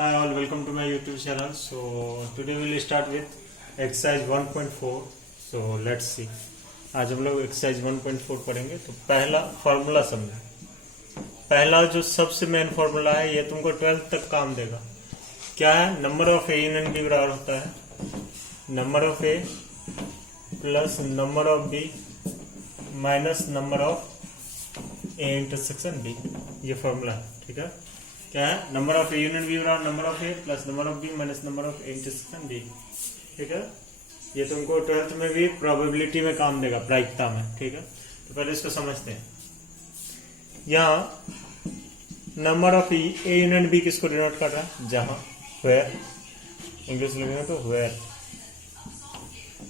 Hi all, welcome to my YouTube channel. So today we will start with exercise 1.4. So let's see. आज हम लोग exercise 1.4 पढ़ेंगे. तो पहला फॉर्मूला समझो. पहला जो सबसे मेन फॉर्मूला है ये तुमको 12th तक काम देगा. क्या है? Number of A union B बराबर होता है number of A plus number of B minus number of A intersection B. ये फॉर्मूला है. ठीक है. क्या है? Number of A union B बराबर number of A plus number of B minus number of A intersection B. ठीक है. ये तुमको 12th में भी प्रोबेबिलिटी में काम देगा, प्रायिकता में. ठीक है. तो पहले इसको समझते हैं. यहाँ number of A union B किसको डिनोट कर रहा है? जहां वेयर, इंग्लिश लिखेंगे तो वेयर.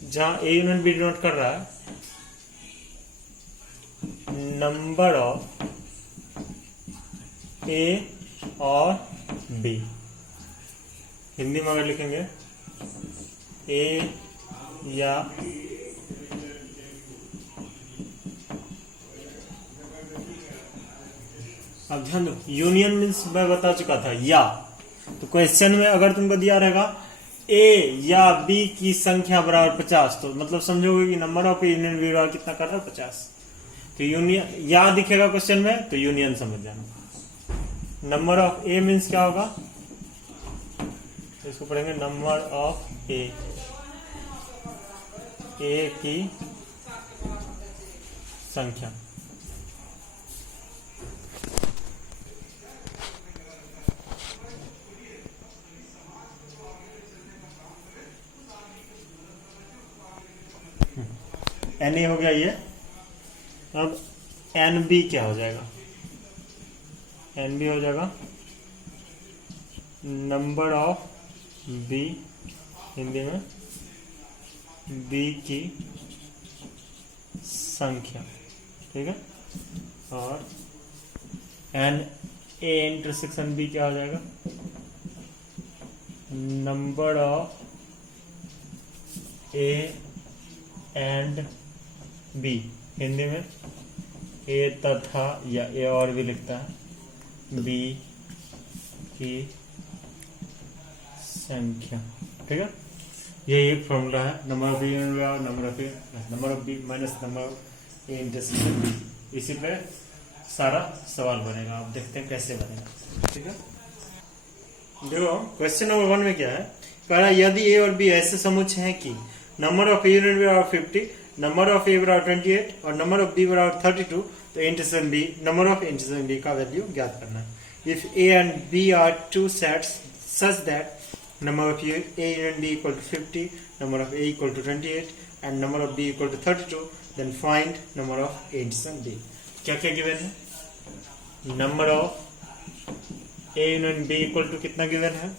जहां ए यूनियन बी डिनोट कर रहा है नंबर ऑफ ए और बी. हिंदी में अगर लिखेंगे ए या अब ध्यान दो, यूनियन मीन्स मैं बता चुका था या. तो क्वेश्चन में अगर तुमको दिया रहेगा ए या बी की संख्या बराबर 50, तो मतलब समझोगे कि number of A union B बराबर कितना कर रहा है? 50. तो यूनियन या दिखेगा क्वेश्चन में तो यूनियन समझ जाना. नंबर ऑफ ए मीन्स क्या होगा? इसको पढ़ेंगे नंबर ऑफ ए की संख्या. एन ए हो गया ये. अब एन बी क्या हो जाएगा? एन बी हो जाएगा नंबर ऑफ बी, हिंदी में बी की संख्या. ठीक है. और एन ए इंटरसेक्शन बी क्या हो जाएगा? Number of A and B, Hindi में ए तथा या ए और भी लिखता है बी की संख्या. ठीक है. ये एक फॉर्मूला है. Number of A number of A number of B minus number of A intersection B. इसी पे सारा सवाल बनेगा. आप देखते हैं कैसे बनेगा. ठीक है. देखो क्वेश्चन नंबर 1 में क्या है? कह रहा है यदि ए और बी ऐसे समुच्चय हैं कि number of A union B बराबर 50, नंबर ऑफ ए बराबर 28 और नंबर ऑफ बी बराबर 32, तो intersection B, number of intersection B का वैल्यू ज्ञात करना है. If A and B are two sets such that number of a union b equal to 50, number of a equal to 28 and number of b equal to 32, then find number of a intersection b. क्या क्या given है? Number of a union b equal to कितना given है?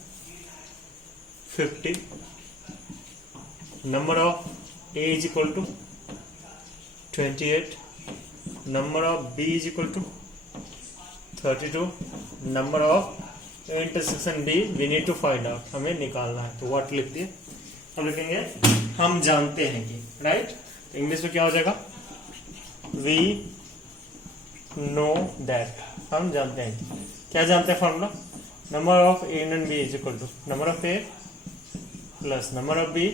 50. Number of a is equal to 28. Number of b is equal to 32. Number of intersection B we need to find out, हमें निकालना है. तो what लिख दिए. अब लिखेंगे हम जानते हैं कि. राइट. इंग्लिश में क्या हो जाएगा? We know that. हम जानते हैं कि. क्या जानते हैं? Formula number of A union B is equal to number of A plus number of B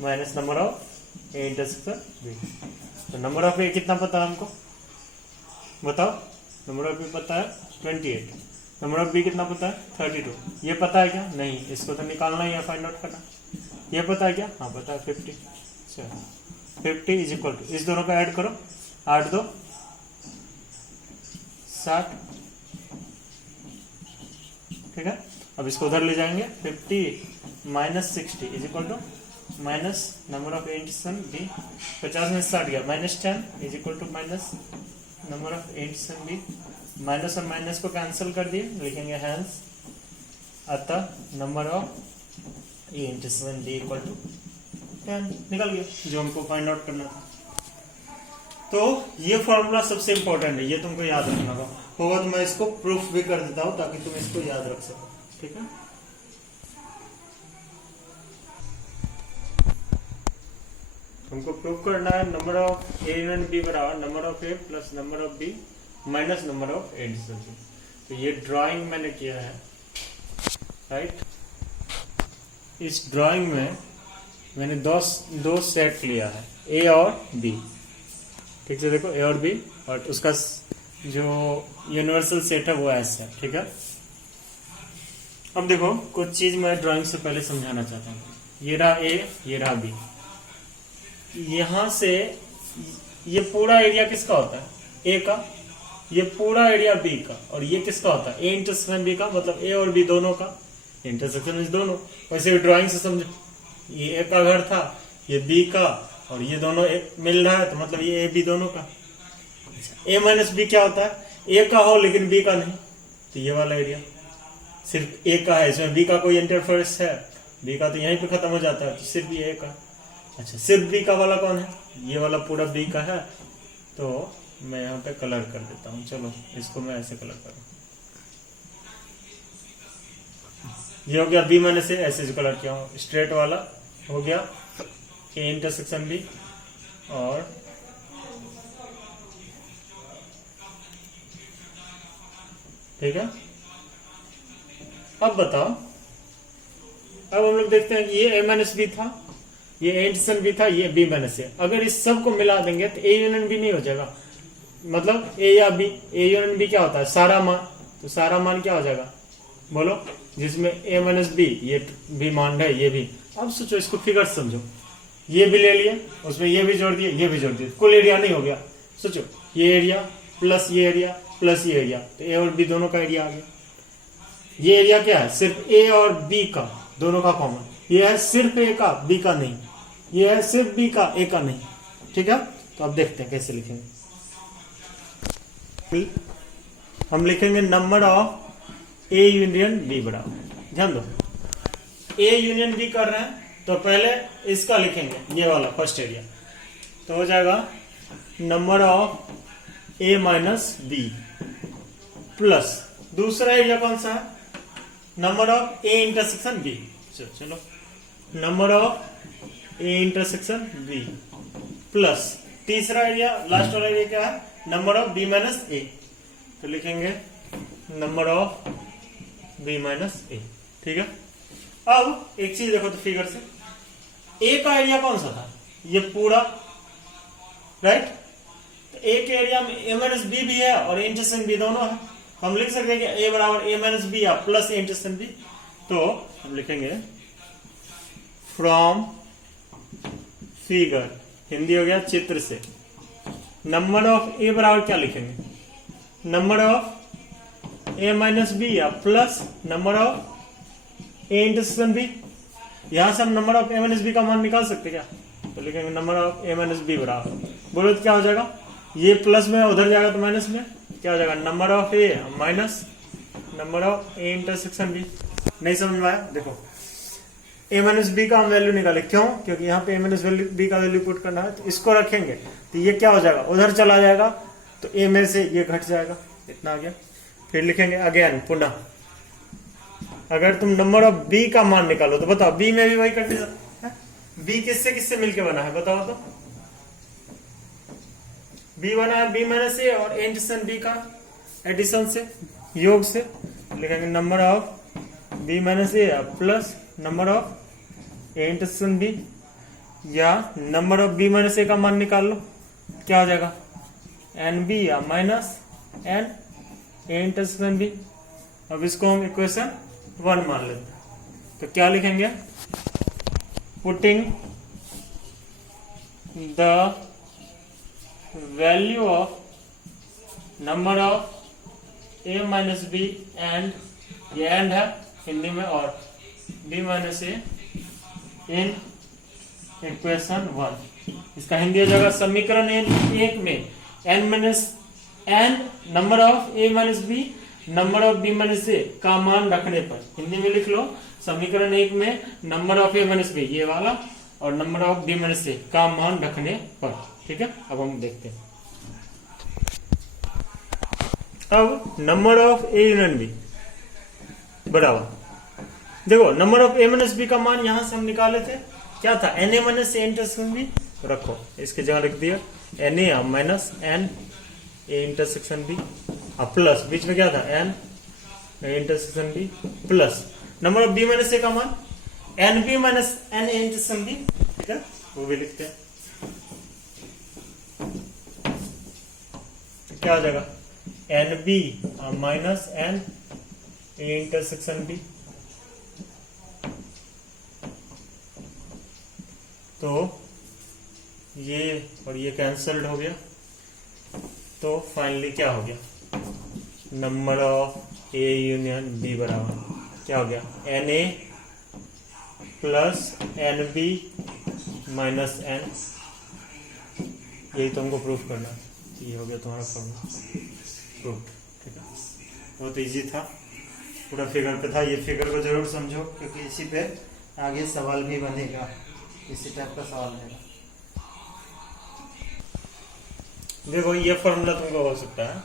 minus number of A intersection B. तो नंबर ऑफ ए कितना पता है हमको? बताओ. नंबर ऑफ बी पता है 28. नंबर ऑफ बी कितना पता है? 32. ये पता है क्या? नहीं. इसको तो निकालना ही है, फाइंड आउट करना. ये पता है क्या? हाँ पता है 50. चलो 50 इज इक्वल टू, इस दोनों का ऐड करो. 8 2 60. ठीक है. अब इसको उधर ले जाएंगे. 50 minus 60 is equal to minus number of intersection B. 50 में 60 गया, minus 10 is equal to minus number of intersection B. Minus और माइनस को कैंसिल कर दिए, लिखेंगे हैंस अतः number of A intersection D equal to 10. निकल गया जो हमको फाइंड आउट करना था. तो ये फॉर्मूला सबसे इंपॉर्टेंट है, ये तुमको याद रखना होगा. तो मैं इसको प्रूफ भी कर देता हूं ताकि तुम इसको याद रख सको. ठीक है. हमको प्रूफ करना है number of A union B बराबर number of A plus number of B minus number of addition. तो ये ड्राइंग मैंने किया है. राइट। इस ड्राइंग में मैंने दो सेट लिया है, ए और बी। ठीक से देखो, ए और बी, और उसका जो यूनिवर्सल सेट है वो एस है। ठीक है, अब देखो कुछ चीज मैं ड्राइंग से पहले समझाना चाहता हूँ। ये रहा ए, ये रहा बी। यहां से ये पूरा एरिया किसका होता है? ए का। ये पूरा एरिया बी का। और ये किसका होता है? ए इंटरसेक्शन बी का, मतलब ए और बी दोनों का इंटरसेक्शन इस दोनों। वैसे ड्राइंग से समझो, ये ए का घर था, ये बी का, और ये दोनों मिल रहा है, तो मतलब ये ए बी दोनों का। ए माइनस बी क्या होता है? ए का हो लेकिन बी का नहीं, तो ये वाला एरिया सिर्फ ए का है, इसमें बी का कोई इंटरफेरेंस है? बी का तो यहीं पे खत्म हो जाता है, तो सिर्फ ये ए का। अच्छा, सिर्फ बी का वाला कौन है? ये वाला पूरा बी का है। तो मैं यहाँ पे कलर कर देता हूँ। चलो इसको मैं ऐसे कलर करूँ। ये हो गया बी माइनस ए, ऐसे जो कलर किया हूँ स्ट्रेट वाला हो गया ए इंटरसेक्शन बी। और ठीक है, अब बताओ, अब हम लोग देखते हैं कि ये ए माइनस बी था, ये ए इंटरसेक्शन बी था, ये बी माइनस ए। अगर इस सब को मिला देंगे तो ए यूनियन बी नहीं हो जाएगा। मतलब ए या बी, ए यूनियन बी क्या होता है? सारा मान। तो सारा मान क्या हो जाएगा बोलो? जिसमें ए माइनस बी, ये भी मान है, ये भी। अब सोचो, इसको फिगर समझो। ये भी ले लिए, उसमें ये भी जोड़ दिए, ये भी जोड़ दिए, कुल एरिया नहीं हो गया। सोचो, ये एरिया प्लस ये एरिया प्लस ये एरिया, तो ए और बी दोनों का एरिया आ गया। ये एरिया क्या है? सिर्फ ए और बी का, दोनों का कॉमन। ये है सिर्फ ए का, बी का नहीं। ये है सिर्फ बी का, ए का नहीं। ठीक है, तो अब देखते हैं कैसे लिखेंगे। हम लिखेंगे number of A union B बराबर, ध्यान दो, ए यूनियन बी कर रहे हैं, तो पहले इसका लिखेंगे, ये वाला फर्स्ट एरिया। तो हो जाएगा number of A minus B plus दूसरा एरिया कौन सा है? Number of A intersection B. चलो, number of A intersection B plus तीसरा एरिया, लास्ट वाला एरिया क्या है? Number of B minus A. तो लिखेंगे number of B minus A. ठीक है, अब एक चीज देखो तो फिगर से, ए का एरिया कौन सा था? ये पूरा, राइट। तो ए के एरिया में ए माइनस बी भी है और ए इंटरसेक्शन बी दोनों है। हम लिख सकते हैं कि ए बराबर ए माइनस बी या प्लस ए इंटरसेक्शन बी। तो हम लिखेंगे फ्रॉम फिगर, हिंदी हो गया चित्र से, नंबर ऑफ ए बराबर क्या लिखेंगे? Number of A minus B या plus number of A intersection B. यहां से हम number of A minus B का मान निकाल सकते क्या? तो लिखेंगे number of A minus B बराबर, बोलो तो क्या हो जाएगा? ये प्लस में उधर जाएगा तो माइनस में क्या हो जाएगा? Number of A minus number of A intersection B. नहीं समझ में आया? देखो, ए माइनस बी का हम वैल्यू निकाले, क्यों? क्योंकि यहाँ पे ए माइनस बी का वैल्यू पुट करना है, तो इसको रखेंगे तो ये क्या हो जाएगा? उधर चला जाएगा, तो ए में से ये घट जाएगा, इतना आ गया। फिर लिखेंगे अगेन, पुनः, अगर तुम नंबर ऑफ बी का मान निकालो तो बताओ, बी में भी वही कंडीशन है। बी किससे किससे मिलके बना है बताओ तो? बी बना है बी माइनस ए और ए इंटरसेक्शन बी का एडिशन से, योग से। लिखेंगे number of B minus A plus number of A intersection B, या number of B minus A का मान निकाल लो, क्या हो जाएगा? एन बी या minus N A intersection B. अब इसको हम इक्वेशन 1 मान लेते हैं, तो क्या लिखेंगे? Putting the value of number of A minus B and, ये एंड है हिंदी में, और B minus A in equation 1। इसका हिंदी हो जाएगा समीकरण 1 में N minus N number of A minus B number of B minus A का मान रखने पर, हिंदी में लिख लो समीकरण 1 में number of A minus B ये वाला और number of B minus A का मान रखने पर। ठीक है, अब हम देखते हैं। अब number of A union B बराबर, देखो number of A minus B का मान यहां से हम निकाले थे, क्या था? N A minus A intersection B, रखो इसके जगह रख दिया N A minus N A intersection B, अब प्लस बीच में क्या था? N A intersection B plus number of B minus A का मान N B minus N A intersection B, ठीक है, वो भी लिखते हैं। क्या हो जाएगा N B minus N A intersection B, तो ये और ये कैंसल्ड हो गया, तो फाइनली क्या हो गया number of A union B बराबर क्या हो गया N A plus N B minus N. यही तुमको प्रूफ करना, ये हो गया तुम्हारा फॉर्मूला प्रूफ, ठीक है। बहुत इजी था, पूरा फिगर पे था। ये फिगर को जरूर समझो क्योंकि इसी पे आगे सवाल भी बनेगा, इसी टाइप का सवाल है। देखो ये फॉर्मूला तुमको हो सकता है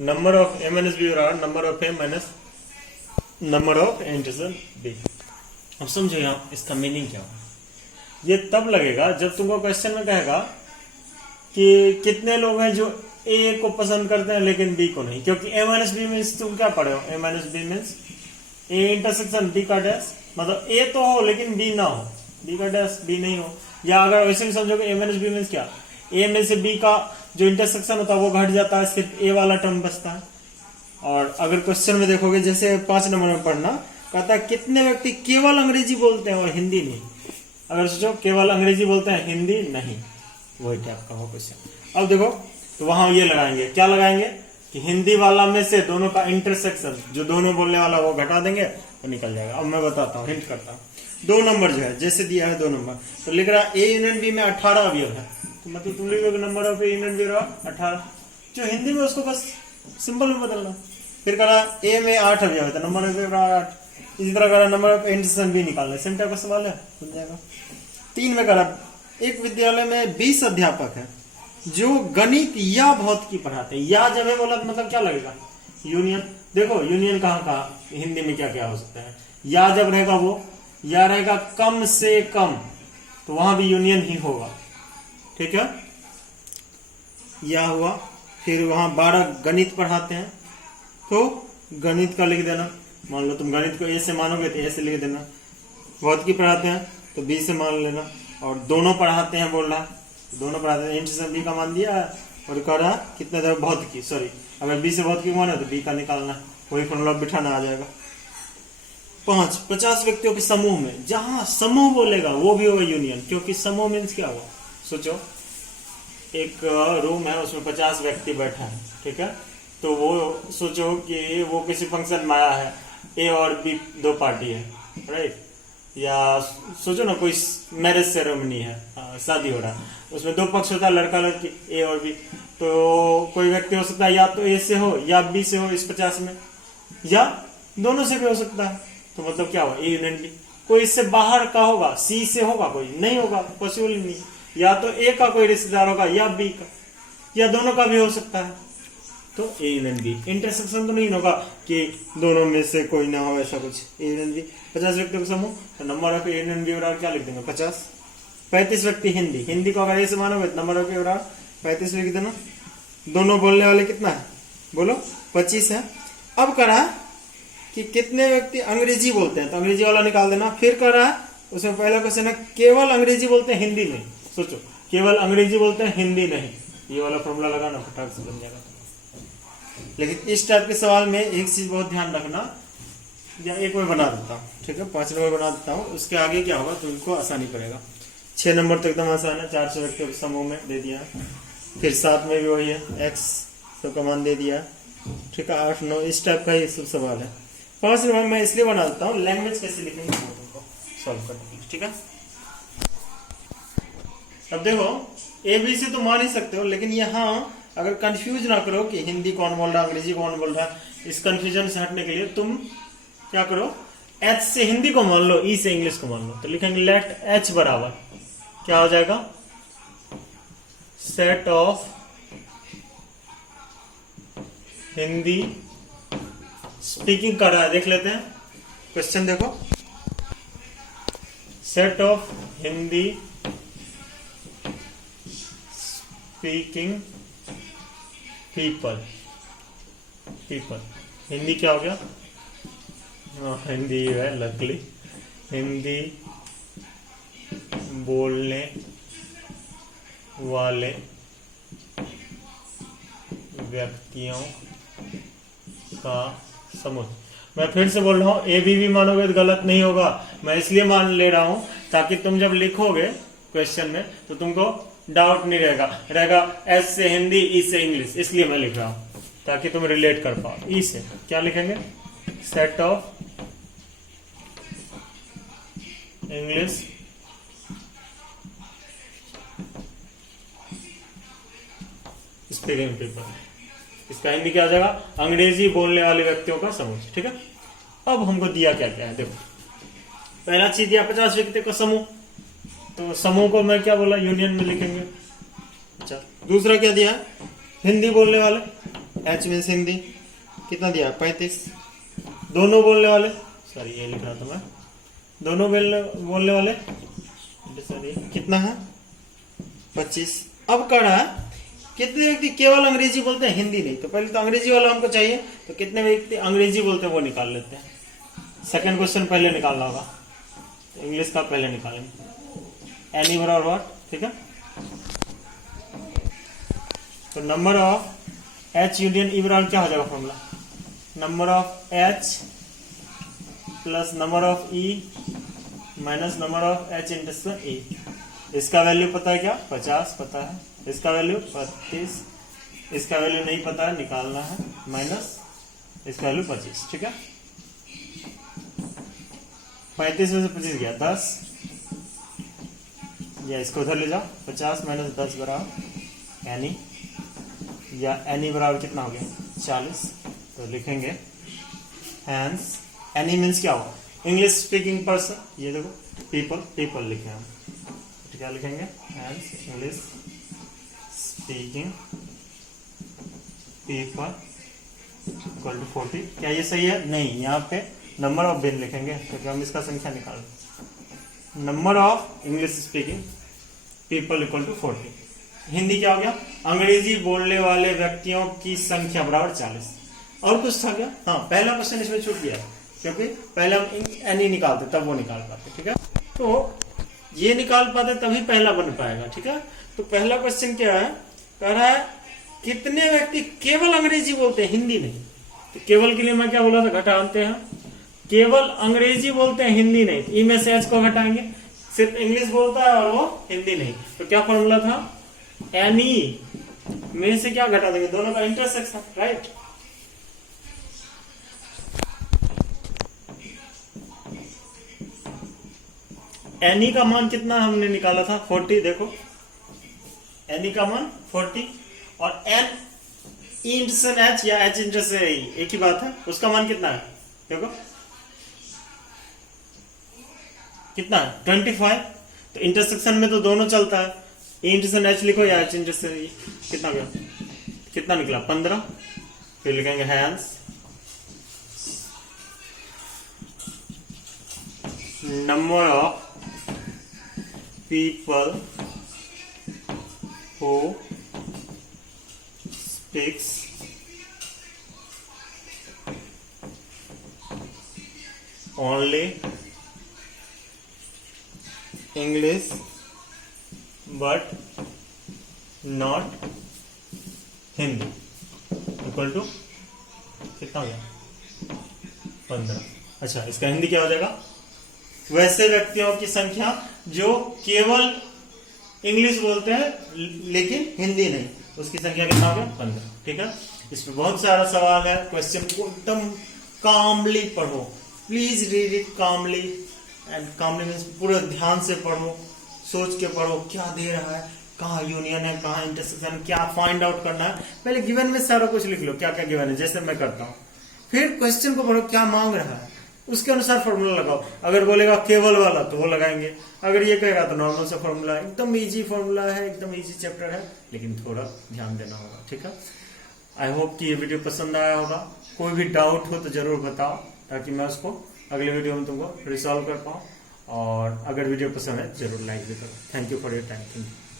number of A minus B बराबर number of A minus number of A intersection B. अब समझो यहाँ इसका मीनिंग क्या होगा। ये तब लगेगा जब तुमको क्वेश्चन में कहेगा कि कितने लोग हैं जो ए को पसंद करते हैं लेकिन बी को नहीं, क्योंकि ए माइनस बी मीन्स तुम क्या पढ़े हो, A minus B means A intersection B का डैश, मतलब ए तो हो लेकिन बी ना हो, बी का डैश बी नहीं हो। या अगर वैसे भी समझोगे ए माइनस बी मीन्स क्या, ए में से बी का जो इंटरसेक्शन होता है वो घट जाता है, सिर्फ ए वाला टर्म बचता है। और अगर क्वेश्चन में देखोगे जैसे 5 नंबर में पढ़ना, कहता है कितने व्यक्ति केवल अंग्रेजी बोलते हैं और हिंदी नहीं। अगर सोचो केवल अंग्रेजी बोलते हैं हिंदी नहीं, वही टाइप का हो क्वेश्चन। अब देखो तो वहां ये लगाएंगे, क्या लगाएंगे कि हिंदी वाला में से दोनों का इंटरसेक्शन जो दोनों बोलने वाला वो घटा देंगे तो निकल जाएगा। अब मैं बताता हूँ, हिंट करता हूँ। 2 नंबर जो है जैसे दिया है 2 नंबर, तो लिख रहा है ए यूनियन बी में 18 अवयव है, तो मतलब तुम लिखोगे number of A union B 18, जो हिंदी में उसको बस सिंपल में बदलना। फिर करा ए में 8 अवयव है तो नंबर ऑफ ए 8, इसी तरह करा नंबर ऑफ इंटरसेक्शन बी निकालना, सेम टाइप का सवाल है, बन जाएगा। 3 में करा एक विद्यालय में 20 अध्यापक है जो गणित या भौतिकी पढ़ाते हैं। या जब है बोला तो मतलब क्या लगेगा यूनियन। देखो यूनियन कहाँ हिंदी में क्या क्या हो सकता है, या जब रहेगा वो या रहेगा कम से कम तो वहां भी यूनियन ही होगा, ठीक है। या हुआ, फिर वहां 12 गणित पढ़ाते हैं तो गणित का लिख देना, मान लो तुम गणित को ए से मानोगे तो ए से लिख देना। भौतिकी पढ़ाते हैं तो बी से मान लेना, और दोनों पढ़ाते हैं बोल रहा, दोनों पढ़ाते हैं, इंटरसेक्शन बी का मान दिया और कह रहा कितने देर भौतिकी, सॉरी अगर बी से भौतिकी माना तो बी का निकालना, वही फॉर्मूला बिठाना आ जाएगा। 5 50 व्यक्तियों के समूह में, जहां समूह बोलेगा वो भी होगा यूनियन, क्योंकि समूह मीन्स क्या हुआ, सोचो एक रूम है उसमें 50 व्यक्ति बैठा है, ठीक है। तो वो सोचो कि वो किसी फंक्शन में आया है, ए और बी 2 पार्टी है, राइट। या सोचो ना कोई मैरिज सेरेमनी है, शादी हो रहा है, उसमें 2 पक्ष होता है, लड़का लड़की ए और बी। तो कोई व्यक्ति हो सकता है या तो ए से हो या बी से हो इस 50 में, या दोनों से भी हो सकता है। तो मतलब क्या हुआ ए यूनियन बी। कोई इससे बाहर का होगा, सी से होगा, कोई नहीं होगा, पॉसिबल नहीं। या तो ए का कोई रिश्तेदार होगा या बी का, या दोनों का भी हो सकता है, तो ए यूनियन बी। इंटरसेक्शन तो नहीं होगा कि दोनों में से कोई ना हो, ऐसा कुछ। ए यूनियन बी 50 व्यक्तियों का समूह, तो number of A union B बराबर क्या लिख देंगे 50। 35 व्यक्ति हिंदी, हिंदी को अगर ए से मानोगे तो नंबर ऑफ ए बराबर 35 लिख देना। दोनों बोलने वाले कितना है बोलो 25 है। अब करा कि कितने व्यक्ति अंग्रेजी बोलते हैं, तो अंग्रेजी वाला निकाल देना। फिर करा उसमें पहला क्वेश्चन है केवल अंग्रेजी बोलते हैं हिंदी नहीं, सोचो केवल अंग्रेजी बोलते हैं हिंदी नहीं, ये वाला फॉर्मूला लगाना फटाक से बन जाएगा। लेकिन इस टाइप के सवाल में एक चीज बहुत ध्यान रखना, या एक मैं बना देता हूँ, ठीक है 5 नंबर बना देता हूँ, उसके आगे क्या होगा तुमको आसानी पड़ेगा। 6 नंबर तो एकदम आसान है, 400 व्यक्तियों के समूह में दे दिया। फिर 7 में भी वही है, एक्स सबका मान दे दिया, ठीक है। 8 9 इस टाइप का ये सब सवाल है। 5 नंबर मैं इसलिए बना देता हूँ, लैंग्वेज कैसे लिखेंगे तुमको सॉल्व करने के लिए, ठीक है। अब देखो ए बी से तो मान ही सकते हो, लेकिन यहाँ अगर कंफ्यूज ना करो कि हिंदी कौन बोल रहा है अंग्रेजी कौन बोल रहा है, इस कंफ्यूजन से हटने के लिए तुम क्या करो, एच से हिंदी को मान लो, ई से इंग्लिश को मान लो, तो लिखेंगे लेट एच बराबर क्या हो जाएगा सेट ऑफ हिंदी स्पीकिंग कर रहा है, देख लेते हैं क्वेश्चन देखो। Set of Hindi speaking people, Hindi क्या हो गया हिंदी है लकली, हिंदी बोलने वाले व्यक्तियों का समूह। मैं फिर से बोल रहा हूँ, ए बी मानोगे तो गलत नहीं होगा, मैं इसलिए मान ले रहा हूँ ताकि तुम जब लिखोगे क्वेश्चन में तो तुमको डाउट नहीं रहेगा एस से हिंदी, ई से इंग्लिश, इसलिए मैं लिख रहा हूँ ताकि तुम रिलेट कर पाओ। ई से क्या लिखेंगे, set of English speaking people, इसका हिंदी क्या आ जाएगा, अंग्रेजी बोलने वाले व्यक्तियों का समूह। ठीक है, अब हमको दिया क्या क्या है, देखो पहला चीज दिया 50 व्यक्तियों का समूह, तो समूह को मैं क्या बोला, यूनियन में लिखेंगे। अच्छा, दूसरा क्या दिया, हिंदी बोलने वाले, एच मीन्स हिंदी, कितना दिया 35, दोनों बोलने वाले, सॉरी ये लिख रहा था मैं, दोनों बोलने वाले सॉरी कितना है 25। अब कड़ा कितने व्यक्ति केवल अंग्रेजी बोलते हैं, हिंदी नहीं, तो पहले तो अंग्रेजी वाला हमको चाहिए, तो कितने व्यक्ति अंग्रेजी बोलते हैं वो निकाल लेते हैं। सेकंड क्वेश्चन पहले निकालना होगा, तो इंग्लिश का पहले निकालेंगे, एनी बराबर व्हाट, ठीक है। तो नंबर ऑफ एच यूनियन ई बराबर क्या हो जाएगा formula, number of H plus number of E minus number of H intersection E. इसका वैल्यू पता है क्या, 50 पता है, इसका वैल्यू 32, इसका वैल्यू नहीं पता है, निकालना है, माइनस इसका वैल्यू 25। ठीक है, 35 में से 25 गया 10, या इसको उधर ले जाओ, 50 माइनस 10 बराबर एनी, या एनी बराबर कितना हो गया 40। तो लिखेंगे हैंस, एनी मीन्स क्या होगा, इंग्लिश स्पीकिंग पर्सन, ये देखो पीपल, पीपल लिखे हम, तो क्या लिखेंगे hence English speaking people equal to 40। क्या ये सही है, नहीं, यहाँ पे नंबर ऑफ बिन लिखेंगे क्योंकि हम इसका संख्या निकाल, number of English speaking people equal to 40। Hindi क्या हो गया, अंग्रेजी बोलने वाले व्यक्तियों की संख्या बराबर 40। और कुछ था क्या, हाँ पहला क्वेश्चन इसमें छूट गया क्योंकि पहले हम एनी निकालते तब वो निकाल पाते। ठीक है, तो ये निकाल पाते तभी पहला बन पाएगा। ठीक है, तो पहला क्वेश्चन क्या है, कह रहा है कितने व्यक्ति केवल अंग्रेजी बोलते हैं, हिंदी नहीं। तो केवल के लिए मैं क्या बोला था, घटाते हैं, केवल अंग्रेजी बोलते हैं, हिंदी नहीं। तो ई में से एच को घटाएंगे, सिर्फ इंग्लिश बोलता है और वो हिंदी नहीं, तो क्या फॉर्मूला था, एनी में से क्या घटा देंगे, दोनों का इंटरसेक्शन, राइट। एनी का मान कितना हमने निकाला था 40, देखो एनी का मान 40 और एन इंटरसेक्शन एच या एच इंटरसेक्शन ई एक ही बात है, उसका मान कितना है, देखो कितना है 25। तो इंटरसेक्शन में तो दोनों चलता है, इंटरसेक्शन एच लिखो या एच इंटरसेक्शन ई, कितना गया, कितना निकला 15। फिर लिखेंगे hence number of people who speaks only English but not Hindi equal to कितना हो गया 15। अच्छा, इसका हिंदी क्या हो जाएगा, वैसे व्यक्तियों की संख्या जो केवल इंग्लिश बोलते हैं लेकिन हिंदी नहीं, उसकी संख्या कितना हो गया 15। ठीक है, इसमें बहुत सारा सवाल है, क्वेश्चन को एकदम कामली पढ़ो, please read it calmly, and calmly means पूरे ध्यान से पढ़ो, सोच के पढ़ो क्या दे रहा है, कहाँ यूनियन है, कहाँ इंटरसेक्शन, क्या फाइंड आउट करना है। पहले गिवन में सारा कुछ लिख लो, क्या क्या गिवन है, जैसे मैं करता हूँ, फिर क्वेश्चन को पढ़ो क्या मांग रहा है, उसके अनुसार फॉर्मूला लगाओ। अगर बोलेगा केवल वाला तो वो लगाएंगे, अगर ये कहेगा तो नॉर्मल से फॉर्मूला, एकदम इजी फॉर्मूला है, एकदम इजी चैप्टर है, लेकिन थोड़ा ध्यान देना होगा। ठीक है, आई होप कि ये वीडियो पसंद आया होगा। कोई भी डाउट हो तो जरूर बताओ ताकि मैं उसको अगले वीडियो में तुमको रिसॉल्व कर पाऊँ, और अगर वीडियो पसंद है जरूर लाइक भी करो। Thank you for your time. Thank you.